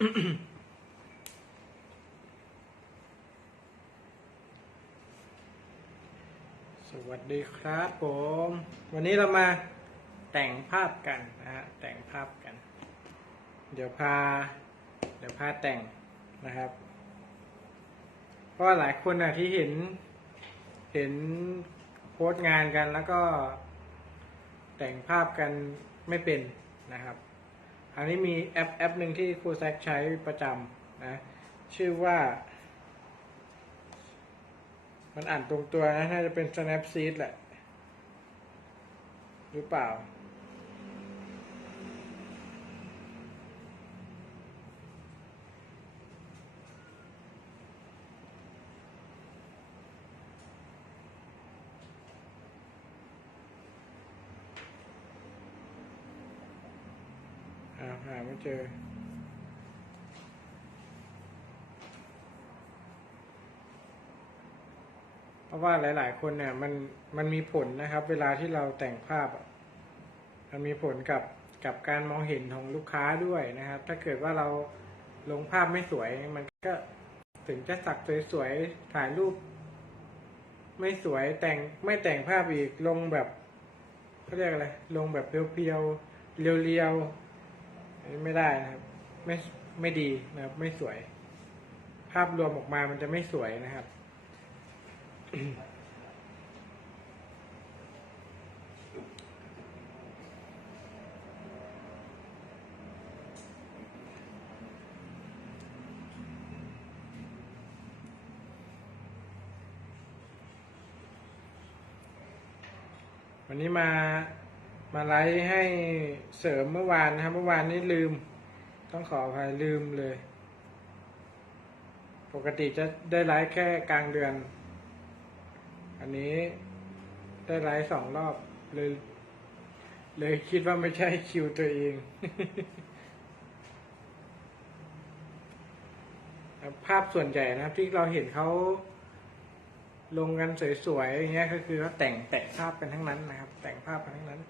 สวัสดีครับผม วันนี้เรามาแต่งภาพกันนะฮะแต่งภาพกัน เดี๋ยวพา เดี๋ยวพาแต่งนะครับ เพราะหลายคนนะที่เห็นเห็นโพสต์งานกันแล้วก็แต่งภาพกันไม่เป็นนะครับ อันนี้มีแอปแอปหนึ่งที่ครูแซกใช้ประจำนะ ชื่อว่า มันอ่านตรงตัวนะ น่าจะเป็น Snapseed แหละ หรือเปล่าอ่าหาไม่ เจอ เพราะว่าหลาย ๆ คนเนี่ยมันมันมีผลนะครับ เวลาที่เราแต่งภาพอะมันมีผลกับกับการมองเห็นของลูกค้าด้วยนะครับ ถ้าเกิดว่าเราลงภาพไม่สวย มันก็ถึงจะสักสวย ๆ ถ่ายรูป ไม่สวยแต่งไม่แต่งภาพอีกลงแบบเขาเรียกอะไรลงแบบเพียวๆเรียวๆ อันนี้ไม่ได้นะครับ ไม่ไม่ดีนะครับ ไม่สวย ภาพรวมออกมามันจะไม่สวยนะครับวันนี้มา มาไลฟ์ให้เสริมเมื่อวานนะครับ เมื่อวานนี้ลืม ต้องขออภัยลืมเลย ปกติจะได้ไลฟ์แค่กลางเดือน อันนี้ได้ไลฟ์สองรอบเลย เลยคิดว่าไม่ใช่คิวตัวเองภาพส่วนใหญ่นะครับ ที่เราเห็นเขาลงกันสวยๆอย่างเงี้ยก็คือเขาแต่งแต่งภาพกันทั้งนั้นนะครับ แต่งภาพกันทั้งนั้น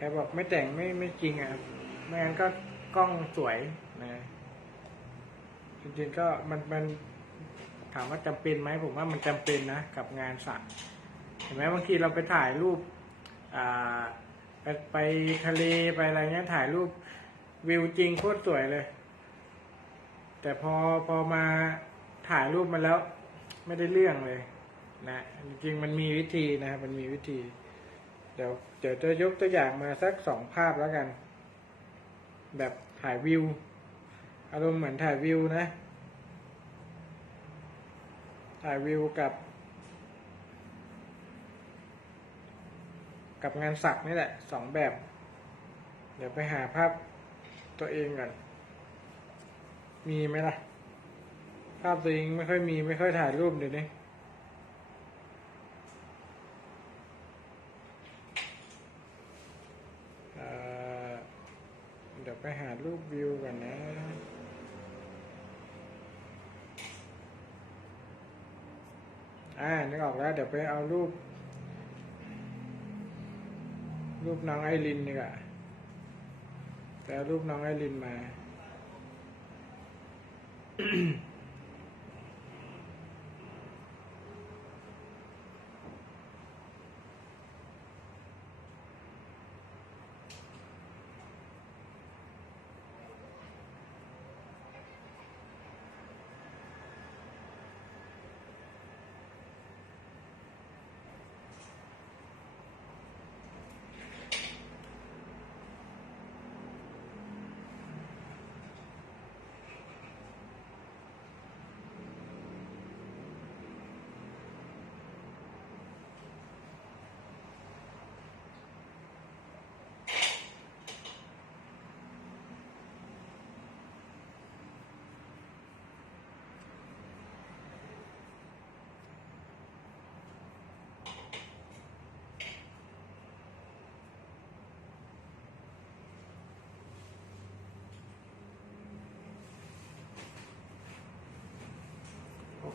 ใครบอกไม่แต่งไม่ไม่จริงอะไม่งั้นก็กล้องสวยนะจริงๆก็มันมันถามว่าจำเป็นไหมผมว่ามันจำเป็นนะกับงานสักเห็นไหมบางทีเราไปถ่ายรูปอ่าไปไปทะเลไปอะไรเงี้ยถ่ายรูปวิวจริงโคตรสวยเลย แต่พอพอมาถ่ายรูปมาแล้ว ไม่ได้เรื่องเลย นะจริงๆมันมีวิธีนะครับมันมีวิธี เดี๋ยว เดี๋ยวจะยกตัวอย่างมาสักสองภาพแล้วกัน แบบถ่ายวิว อารมณ์เหมือนถ่ายวิวนะ ถ่ายวิวกับ กับงานสักนี่แหละสองแบบ เดี๋ยวไปหาภาพตัวเองก่อนมีไหมล่ะ ภาพตัวเองไม่ค่อยมีไม่ค่อยถ่ายรูปเดี๋ยวนี้เอ่อเดี๋ยวไปหารูป วิวกันนะอ่านึกออกแล้ว เดี๋ยวไปเอารูป รูปน้องไอรินดีกว่าแต่รูปน้องไอรินมา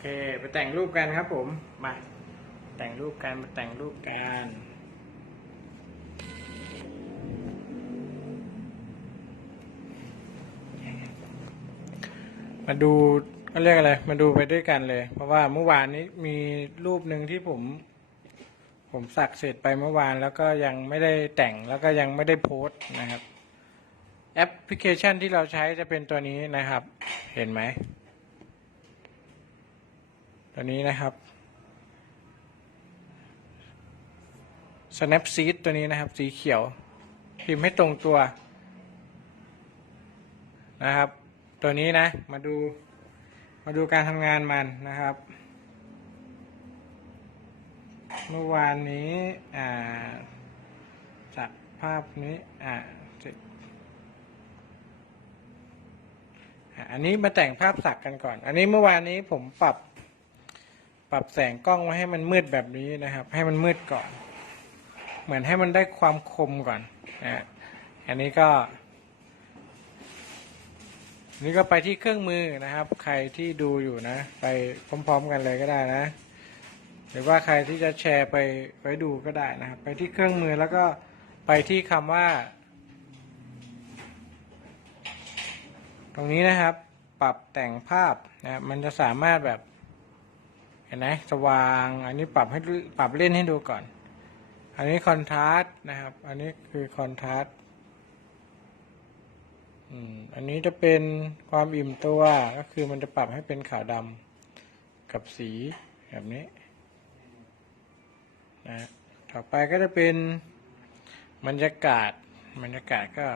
เค ไปแต่งรูปกันครับผม มาแต่งรูปกัน มาแต่งรูปกันมาดูก็เรียกอะไร มาดูไปด้วยกันเลย เพราะว่าเมื่อวานนี้มีรูปหนึ่งที่ผม ผมสักเสร็จไปเมื่อวานแล้วก็ยังไม่ได้แต่งแล้วก็ยังไม่ได้โพสต์นะครับ แอปพลิเคชันที่เราใช้จะเป็นตัวนี้นะครับ เห็นไหม ตัวนี้นะครับ Snapseed ตัวนี้นะครับ สีเขียว พิมพ์ให้ตรงตัวนะครับ ตัวนี้นะ มาดู มาดูการทำงานมันนะครับ เมื่อวานนี้อ่าจากภาพนี้อ่าเสร็จอะอันนี้มาแต่งภาพสักกันก่อน อันนี้เมื่อวานนี้ผมปรับ ปรับแสงกล้องไว้ให้มันมืดแบบนี้นะครับ ให้มันมืดก่อน เหมือนให้มันได้ความคมก่อนนะฮะอันนี้ก็ นี่ก็ไปที่เครื่องมือนะครับ ใครที่ดูอยู่นะ ไปพร้อม ๆ กันเลยก็ได้นะ หรือว่าใครที่จะแชร์ไปไว้ดูก็ได้นะครับ ไปที่เครื่องมือแล้วก็ไปที่คำว่า ตรงนี้นะครับ ปรับแต่งภาพนะมันจะสามารถแบบ เห็นไหมสว่าง อันนี้ปรับให้ปรับเล่นให้ดูก่อน อันนี้คอนทราสต์นะครับ อันนี้คือคอนทราสต์อันนี้จะเป็นความอิ่มตัวก็คือมันจะปรับให้เป็นขาวดำกับสีแบบนี้นะต่อไปก็จะเป็นบรรยากาศบรรยากาศก็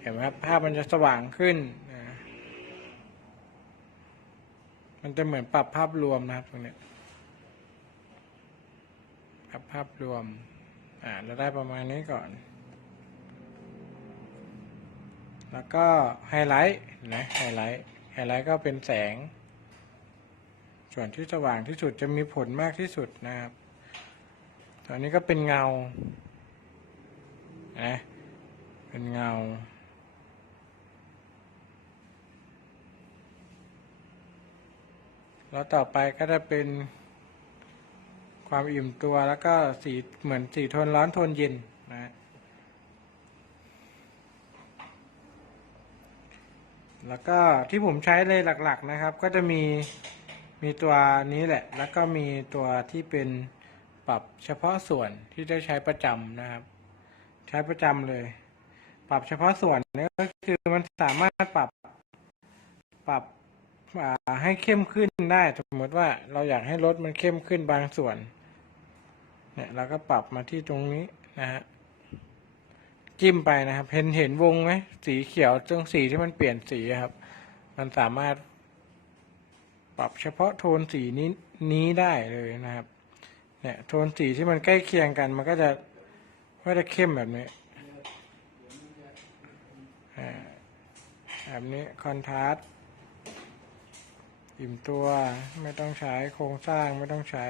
เห็นไหมครับภาพมันจะสว่างขึ้นนะ มันจะเหมือนปรับภาพรวมนะครับตรงนี้ปรับภาพรวม อ่าเราได้ประมาณนี้ก่อน แล้วก็ไฮไลท์นะไฮไลท์ไฮไลท์ก็เป็นแสง ส่วนที่สว่างที่สุดจะมีผลมากที่สุดนะครับตัวนี้ก็เป็นเงานะเป็นเงา แล้วต่อไปก็จะเป็น ความอิ่มตัวแล้วก็สีเหมือนสีโทนร้อนโทนเย็นนะแล้วก็ที่ผมใช้เลยหลักๆนะครับ ก็จะมีมีตัวนี้แหละ แล้วก็มีตัวที่เป็นปรับเฉพาะส่วนที่ได้ใช้ประจำนะครับ ใช้ประจำเลย ปรับเฉพาะส่วนนี่ก็คือมันสามารถปรับปรับ ให้เข้มขึ้นได้สมมติว่าเราอยากให้รถมันเข้มขึ้นบางส่วน เนี่ยเราก็ปรับมาที่ตรงนี้นะฮะจิ้มไปนะครับ เห็นเห็นวงไหมสีเขียวตรงสีที่มันเปลี่ยนสีครับ มันสามารถ ปรับเฉพาะโทนสีนี้นี้ได้เลยนะครับ เนี่ย โทนสีที่มันใกล้เคียงกัน มันก็จะก็จะเข้มแบบนี้แบบนี้คอนทราสต์ อิ่มตัวไม่ต้องใช้โครงสร้างไม่ต้องใช้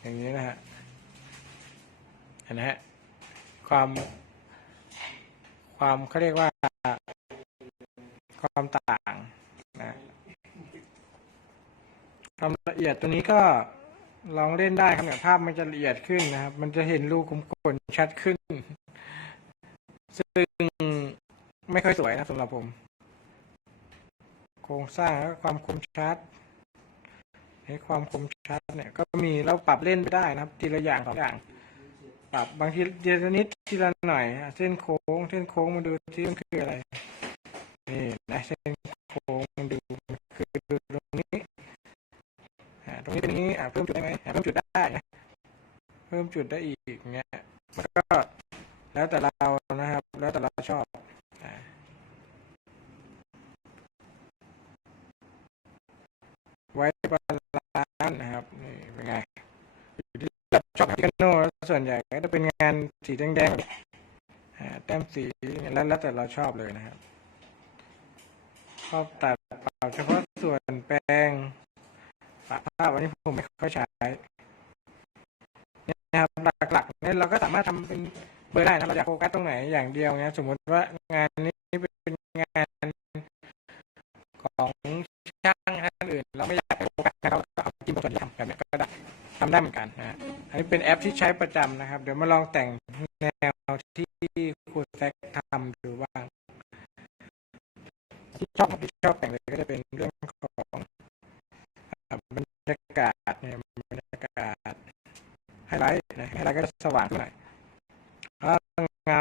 อย่างนี้นะฮะเห็นไหมฮะความ ความเขาเรียกว่า ความต่างนะความละเอียดตัวนี้ก็ลองเล่นได้ครับเนี่ยภาพมันจะละเอียดขึ้นนะครับ มันจะเห็นรูขุมขนชัดขึ้น ซึ่งไม่ค่อยสวยนะสำหรับผม รงสร้างแล้วความคมชัดในความคมชัดเนี่ยก็มีเราปรับเล่นไปได้นะครับ ทีละอย่างสองอย่าง ปรับบางทีทีละนิดทีละหน่อยเส้นโค้ง เส้นโค้งมาดูที่มันคืออะไรนี่นะเส้นโค้งมันดูคือดูตรงนี้ตรงนี้ตรงนี้เพิ่มจุดได้ไหมเพิ่มจุดได้เพิ่มจุดได้อีกเงี้ยมันก็แล้วแต่เรานะครับ แล้วแต่เราชอบอ่าไว้บาลานซ์นะครับนี่เป็นไง ชอบพิกาโน่ส่วนใหญ่ก็จะเป็นงานสีแดงๆอ่าแต้มสี แต่เราชอบเลยนะครับ ชอบตัดเปล่าเฉพาะส่วนแปลงปะภาพอันนี้ผมไม่ค่อยใช้เนี่ยนะครับหลักๆเนี่ยเราก็สามารถทำเป็นเบอร์ได้นะเราอยากโฟกัสตรงไหนอย่างเดียวเนี้ยสมมติว่างานนี้เป็นงานของช่างท่านอื่น เราไม่อยากโฟกัสเราก็เอาจิ้มส่วนที่ทำแบบนี้ก็ได้ทำได้เหมือนกันนะฮะอันนี้เป็นแอปที่ใช้ประจำนะครับ เดี๋ยวมาลองแต่งแนวที่ ที่ครูแซกทำดูบ้างที่ชอบที่ชอบแต่งเลยก็จะเป็นเรื่องของบรรยากาศเนี่ยบรรยากาศไฮไลท์นะไฮไลท์ก็จะสว่างขึ้นหน่อยแล้วเงา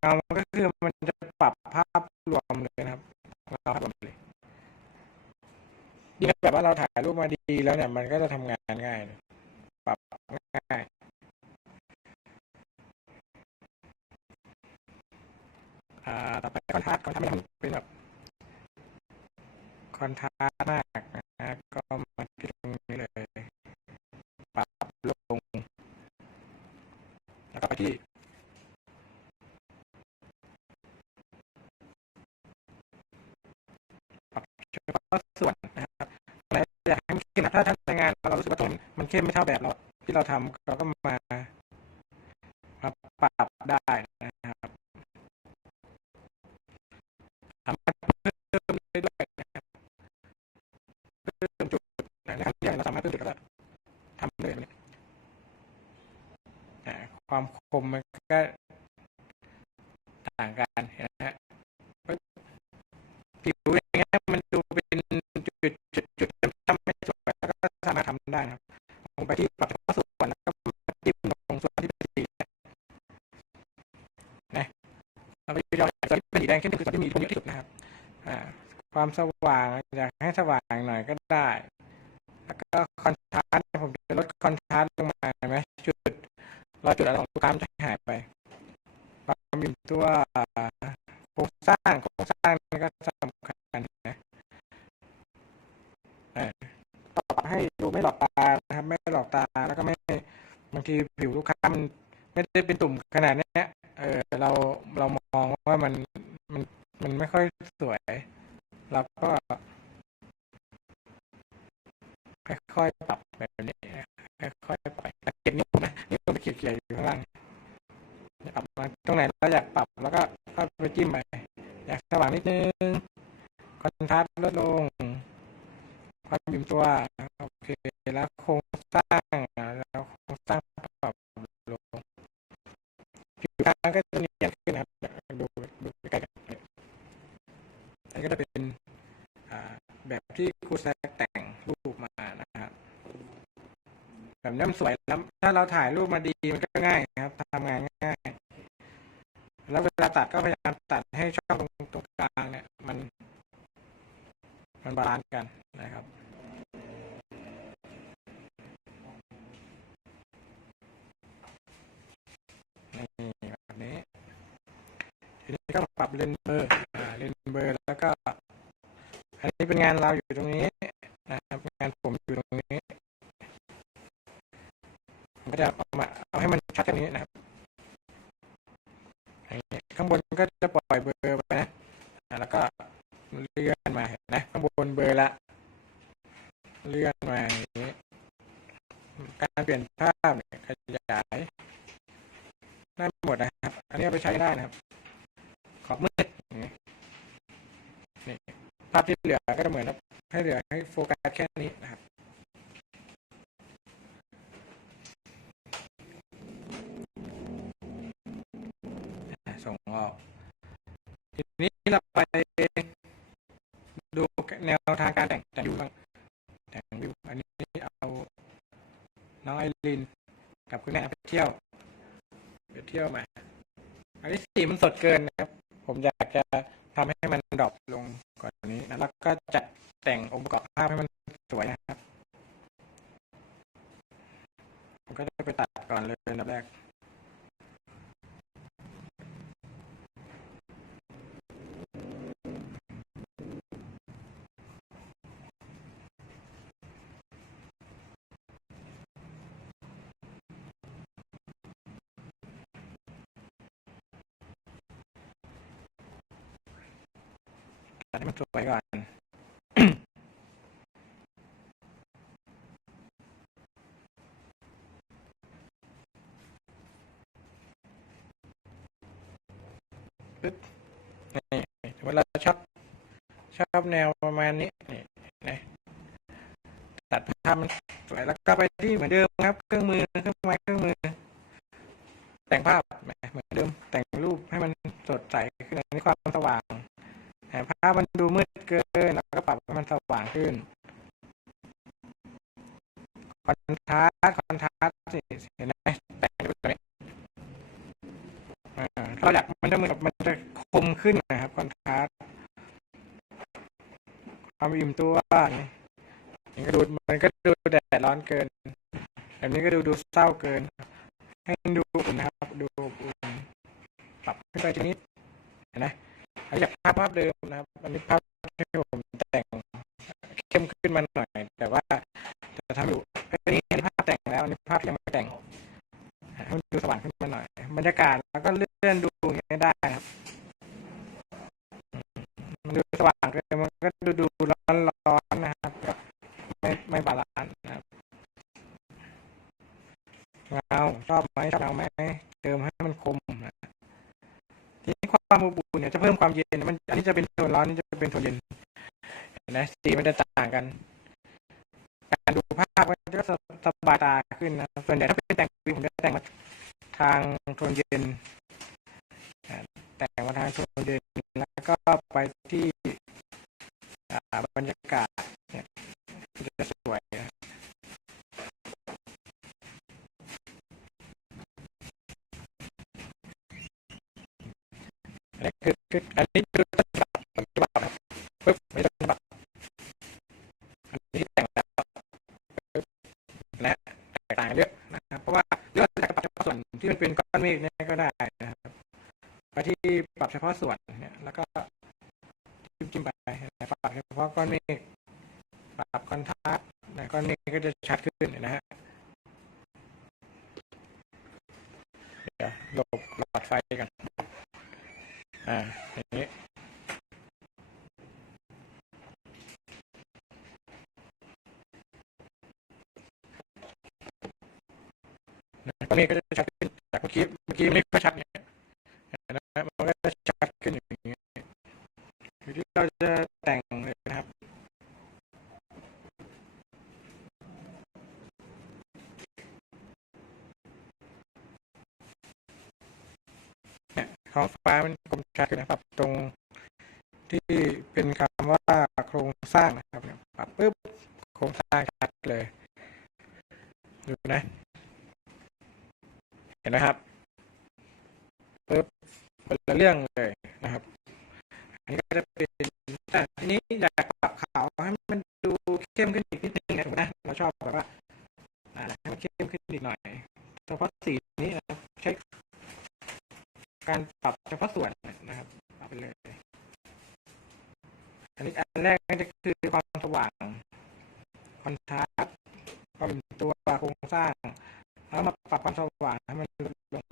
เงาก็คือมันจะปรับภาพรวมเลยนะครับเงาภาพรวมเลยยิ่งแบบว่าเราถ่ายรูปมาดีแล้วเนี่ยมันก็จะทำงานง่ายเล เข้มไม่เท่าแบบเราที่เราทำเราก็มามาปรับได้างอยากให้สว่างหน่อยก็ได้ แล้วก็คอนทราสต์ผมจะลดคอนทราสต์ลงมาเห็นไหมจุดเราจุดอะไรของลูกค้ามจะหายไปความมีตัวโครงสร้างโครงสร้างนี่ก็สำคัญนะเออปรับให้ดูไม่หลอกตานะครับ ไม่หลอกตาแล้วก็ไม่บางทีผิวลูกค้ามันไม่ได้เป็นตุ่มขนาดเนี้ยเออเราเรามองว่ามันมันมันไม่ค่อยสวยเราก็ ค่อยๆปรับแบบนี้นะค่อยๆปรับเก็บนิ้วนะนิ้วไปเขี่ยๆอยู่ข้างล่างปรับมาตรง ไหนเราอยากปรับแล้วก็เข้าไปจิ้มไปอยากสว่างนิดนึงคอนทราสต์ลดลง ความบิ่มตัว โอเค แล้วคงแล้วโครงสร้างปรับลงผิวกลางก็จะเนียนขึ้นนะครับดูดูใกล้ๆกันอันนี้ก็จะเป็นอ่าแบบที่ครูแซกแต่งรูปมานะครับ แบบนี้มันสวยแล้วถ้าเราถ่ายรูปมาดีมันก็ง่ายนะครับทำงานง่าย แล้วเวลาตัดก็พยายามตัดให้ช่องตรงตรงกลางเนี่ย มัน มันบาลานซ์กันนะครับ นี่แบบนี้ ทีนี้ ก็ปรับเลนเบอร์เลนเบอร์แล้วก็ อันนี้เป็นงานเราอยู่ตรงนี้นะครับงานผมอยู่ตรงนี้ผมก็จะเอามาเอาให้มันชัดกันนี้นะครับอย่างนี้ข้างบนก็จะปล่อยเบอร์ไปนะอ่าแล้วก็เลื่อนมาเห็นนะข้างบนเบอร์ละ เลื่อนมาอย่างนี้ การเปลี่ยนภาพเนี่ยขยายได้หมดนะครับ อันนี้เอาไปใช้ได้นะครับ ขอบมืดอย่างนี้ นี่ภาพที่เหลือก็จะเหมือนให้เหลือให้โฟกัสแค่นี้นะครับส่งออกทีนี้เราไปดูแนวทางการแต่งแต่งวิวแต่งวิวอันนี้เอาน้องไอรินกับคุณแม่ไปเที่ยวไปเที่ยวมา อันนี้สีมันสดเกินนะครับ ผมอยากจะ ตัดให้มันสวยก่อนปึ๊บนี่เวลาชอบชอบแนวประมาณนี้นี่นะตัดภาพมันสวยแล้วก็ไปที่เหมือนเดิมครับ เครื่องมือเครื่องไม้เครื่องมือ แต่งภาพ ขึ้น คอนทราสต์คอนทราสต์สิเห็นไหมแต่ดูตรงนี้เราอยากมันจะเหมือนกับมันจะคมขึ้นนะครับคอนทราสต์ความอิ่มตัวนี่นี่ก็ดูมันก็ดูแดดร้อนเกิน แบบนี้ก็ดูดูเศร้าเกิน ให้ดูอุ่นนะครับ ดูอุ่นปรับขึ้นไปทีนี้เห็นไหมอันนี้จากภาพภาพเดิมนะครับ อันนี้ภาพที่ผม เข้มขึ้นมาหน่อย แต่ว่าจะทำอยู่อันนี้อันนี้ภาพแต่งแล้วอันนี้ภาพยังไม่แต่งมันดูสว่างขึ้นมาหน่อยบรรยากาศแล้วก็เลื่อนดูนะครับมันดูสว่างเกินมันก็ดูดูร้อนร้อนนะครับแบบไม่ไม่บาลานซ์นะครับ เงาชอบไหมชอบเงาไหมเติมให้มันคมนะทีนี้ความอบอุ่นเนี่ยจะเพิ่มความเย็นมันอันนี้จะเป็นโทนร้อนนี่จะเป็นโทนเย็นเห็นไหมสีมันจะต่างกัน การดูภาพก็จะสสบายตาขึ้นนะส่วนใหญ่ถ้าเป็นแต่งฟิล์มผมจะแต่งมา ทางโทนเย็น แต่งมาทางโทนเย็นแล้วก็ไปที่บรรยากาศเนี่ยจะสวยนะอันนี้คืออันนี้คือ ก้อนเมฆเนี่ยก็ได้นะครับไปที่ปรับเฉพาะส่วนเนี่ยแล้วก็จิ้มจิ้มไปปรับเฉพาะก้อนเมฆปรับคอนทราสต์ก้อนเมฆก็จะชัดขึ้นนะฮะเดี๋ยวหลบหลอดไฟกัน อ่าอย่างนี้ตอนนี้ก็จะชัดขึ้นจากเมื่อกี้เมื่อกี้ไม่ค่อยชัดเนี่ยนะครับมันก็จะชัดขึ้นอย่างนี้คือที่เราจะแต่งเลยนะครับ เนี่ยท้องฟ้ามันคมชัดขึ้ นะครับ ตรงที่เป็นคำว่าโครงสร้างนะครับปรับปุ๊บโครงสร้างชัดเลยดูนะ เห็นไหมครับปุ๊บคนละเรื่องเลยนะครับ อันนี้ก็จะเป็นแต่ทีนี้อยากปรับขาวให้มันดูเข้มขึ้นอีกนิดนึงนะถูกไหมเราชอบแบบว่าอ่าให้มันเข้มขึ้นอีกหน่อยเฉพาะสีนี้นะครับใช้ การปรับเฉพาะส่วนนะครับปรับไปเลย อันนี้อันแรกก็คือความสว่างคอนทราสต์ก็เป็นตัวโครงสร้าง แล้วมาปรับความสว่างให้มันลดลง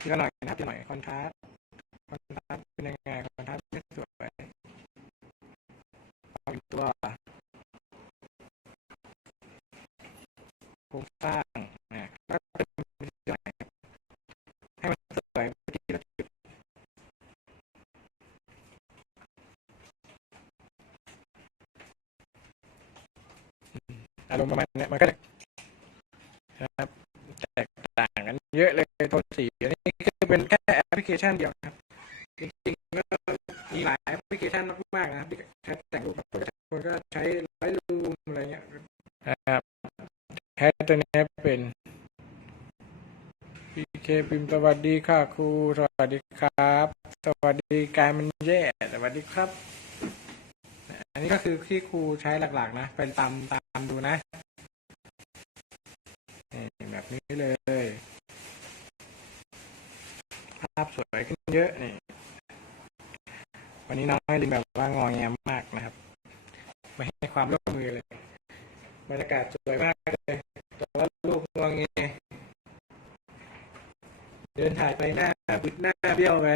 ทีละหน่อยนะครับทีละหน่อยคอนทราสต์ารมณ์ประมาณนี้มันก็จะครับแตกต่างกันเยอะเลยโทนสีอันนี้คือเป็นแค่แอปพลิเคชันเดียวนะครับจริงๆก็มีหลายแอปพลิเคชันมากๆนะครับที่ใช้แต่งรูปคนก็ใช้ไลท์รูมอะไรเงี้ยนะครับแค่ตัวนี้เป็นพีเคพิมพ์สวัสดีค่ะครูสวัสดีครับ สวัสดีการมันแย่สวัสดีครับ อันนี้ก็คือที่ครูใช้หลักๆนะ เป็นตามตามดูนะนแบบนี้เลย ภาพสวยขึ้นเยอะนี่วันนี้น้องให้ลินแบบว่างอแงมากนะครับ ไม่ให้ความร่วมมือเลยบรรยากาศสวยมากเลยแต่ว่าลูกงอแงเดินถ่ายไปหน้าบึดหน้าเบี้ยวไป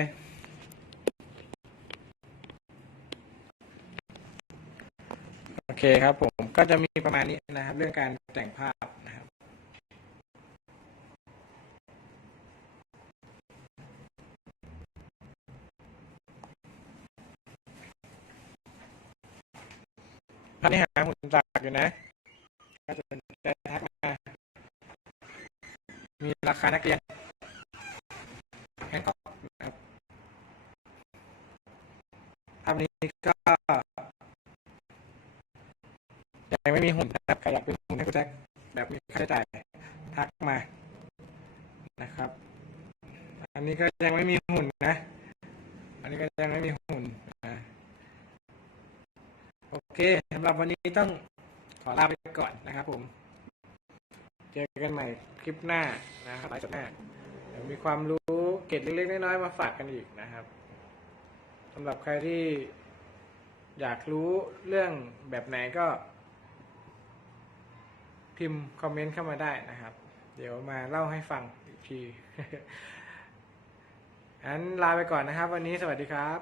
โอ เคครับผมก็จะมีประมาณนี้นะครับ เรื่องการแต่งภาพนะครับตอนนี้หาหุ่นจักรอยู่นะถ้าสนใจทักมา มีราคานักเรียนแฮนด์คอปนะครับก็ ยังไม่มีหุ่นนะครับใครอยากเป็นหุ่นให้คุณแจ็คแบบมีค่าใช้จ่ายทักมานะครับ อันนี้ก็ยังไม่มีหุ่นนะ อันนี้ก็ยังไม่มีหุ่นอ่าโอเคสำหรับวันนี้ต้องขอลาไปก่อนนะครับผม เจอกันใหม่คลิปหน้านะครับไลฟ์สดหน้าเดี๋ยวมีความรู้เกร็ดเล็กๆน้อยๆมาฝากกันอีกนะครับสำหรับใครที่อยากรู้เรื่องแบบไหนก็ พิมพ์คอมเมนต์เข้ามาได้นะครับ เดี๋ยวมาเล่าให้ฟังอีกทีงั้นลาไปก่อนนะครับ วันนี้สวัสดีครับ